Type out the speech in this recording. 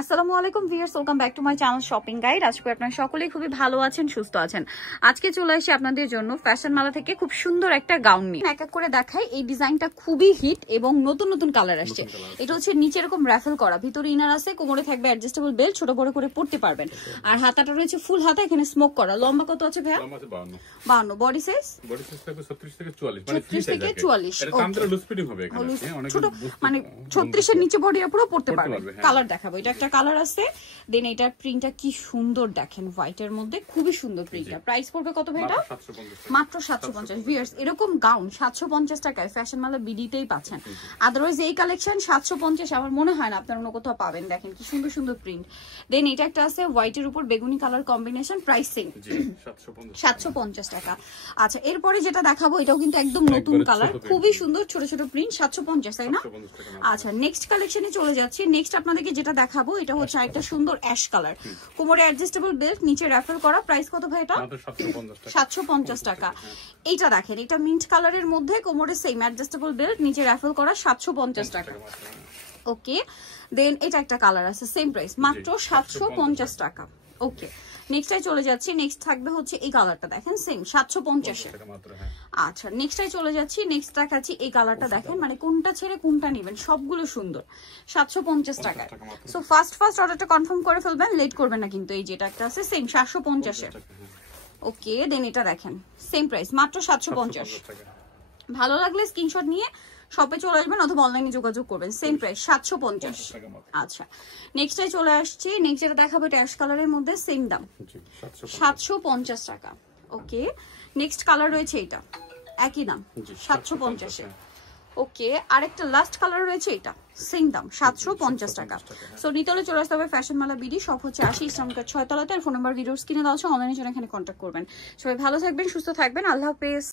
আসসালামু আলাইকুম viewers, welcome back to my channel shopping guide. আজকে আপনারা সকলেই খুবই ভালো আছেন, সুস্থ আছেন। আজকে চলে আসি আপনাদের জন্য ফ্যাশন মালা থেকে খুব সুন্দর একটা গাউন নিয়ে। এক এক করে দেখাই। এই ডিজাইনটা খুবই হিট এবং নতুন নতুন কালার আসছে। এটা হচ্ছে নিচে এরকম র্যাফেল করা, ভিতরে ইনার আছে, কোমরে থাকবে অ্যাডজাস্টেবল বেল্ট, ছোট বড় করে পড়তে পারবেন। আর হাতাটা রয়েছে ফুল হাতা, এখানে স্মোক করা। লম্বা কত আছে ভাইয়া? 52। Body size? বডি সাইজ থাকবে 36 থেকে 44, মানে 36 থেকে 44। এটা কামটা লুজ ফিটিং হবে এখানে, অনেক ছোট, মানে 36 এর নিচে বডি পুরো পড়তে পারবেন। কালার দেখাবো, এটা একটা কালার আছে। দেন এটার প্রিন্টটা কি সুন্দর দেখেন, হোয়াইট এর মধ্যে খুবই সুন্দর প্রিন্টটা। প্রাইস পড়বে কত ভাই এটা? মাত্র 750। ভিউয়ার্স, এরকম গাউন 750 টাকায় ফ্যাশন মালা বিডিতেই পাচ্ছেন। আদারওয়াইজ এই কালেকশন 750 আমার মনে হয় না আপনারা অন্য কোথাও পাবেন। দেখেন কি সুন্দর সুন্দর প্রিন্ট। দেন এটা একটা আছে হোয়াইট এর উপর বেগুনি কালার কম্বিনেশন, প্রাইস সেম 750 টাকা। আচ্ছা, এরপরে যেটা দেখাবো এটাও কিন্তু একদম নতুন কালার, খুবই সুন্দর, ছোট ছোট প্রিন্ট, 750 তাই না? আচ্ছা, নেক্সট কালেকশনে চলে যাচ্ছি। নেক্সট আপনাদেরকে যেটা দেখাবো এটা হচ্ছে একটা সুন্দর অ্যাশ কালার, কোমরে অ্যাডজাস্টেবল বেল্ট, নিচে র্যাফেল করা। প্রাইস কত ভাই এটা? 750 টাকা। এইটা দেখেন, এটা মিন্ট কালারের মধ্যে, কোমরে সেম অ্যাডজাস্টেবল বেল্ট, নিচে র্যাফেল করা, 750 টাকা। ওকে, দেন এটা একটা কালার আছে, সেম প্রাইস, মাত্র 750 টাকা। ওকে, নেক্সটাই চলে যাচ্ছি। নেক্সট থাকবে হচ্ছে এই কালারটা, দেখেন সেম 750 এ। আচ্ছা, নেক্সটাই চলে যাচ্ছি। নেক্সট দেখাচ্ছি এই কালারটা, দেখেন মানে কোনটা ছেড়ে কোনটা নেবেন, সবগুলো সুন্দর, 750 টাকায়। সো ফার্স্ট অর্ডারটা কনফার্ম করে ফেলবেন, লেট করবেন না কিন্তু। এই যেটা একটা আছে সেম 750 এ। ওকে, দেন এটা দেখেন সেম প্রাইস, মাত্র 750। ভালো লাগলে স্ক্রিনশট নিয়ে শপে চলে আসবেন অথবা অনলাইনে যোগাযোগ করবেন, সেম প্রাইস 750। আচ্ছা, নেক্সটটাই চলে আসছি। নেক্সট যেটা দেখাবো এটা অ্যাশ কালারের মধ্যে, সেম দাম 750 টাকা। ওকে, নেক্সট কালার রয়েছে এটা, একই দাম 750 এ। ওকে, আরেকটা লাস্ট কালার রয়েছে, এটা সেম দাম 750 টাকা। সো নিতলে চলে আসতে হবে ফ্যাশন মালা বিডি, সব হচ্ছে 80 ইসলামকার 6 তলাতে। আর ফোন নাম্বার ভিডিওর স্ক্রিনে দেওয়া আছে, অনলাইনে জন্য এখানে কন্ট্যাক্ট করবেন। সবাই ভালো থাকবেন, সুস্থ থাকবেন, আল্লাহ হাফেজ।